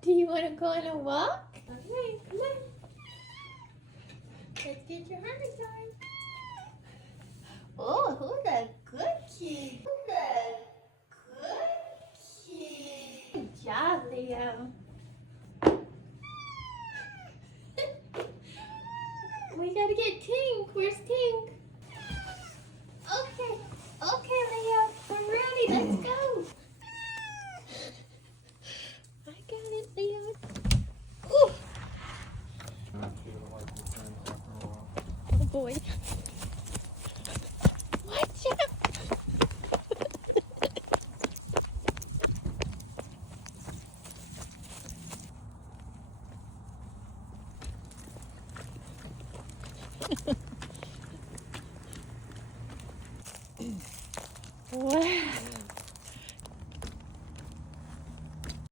Do you want to go on a walk? Okay, come on. Let's get your harness on. Oh, who's a good kid? Who's a good kid? Good job, Leo. We gotta get Tink. Where's Tink? Okay, okay, Leo. We're ready. Let's go. I got it, Leo. Ooh. Oh boy. Watch out.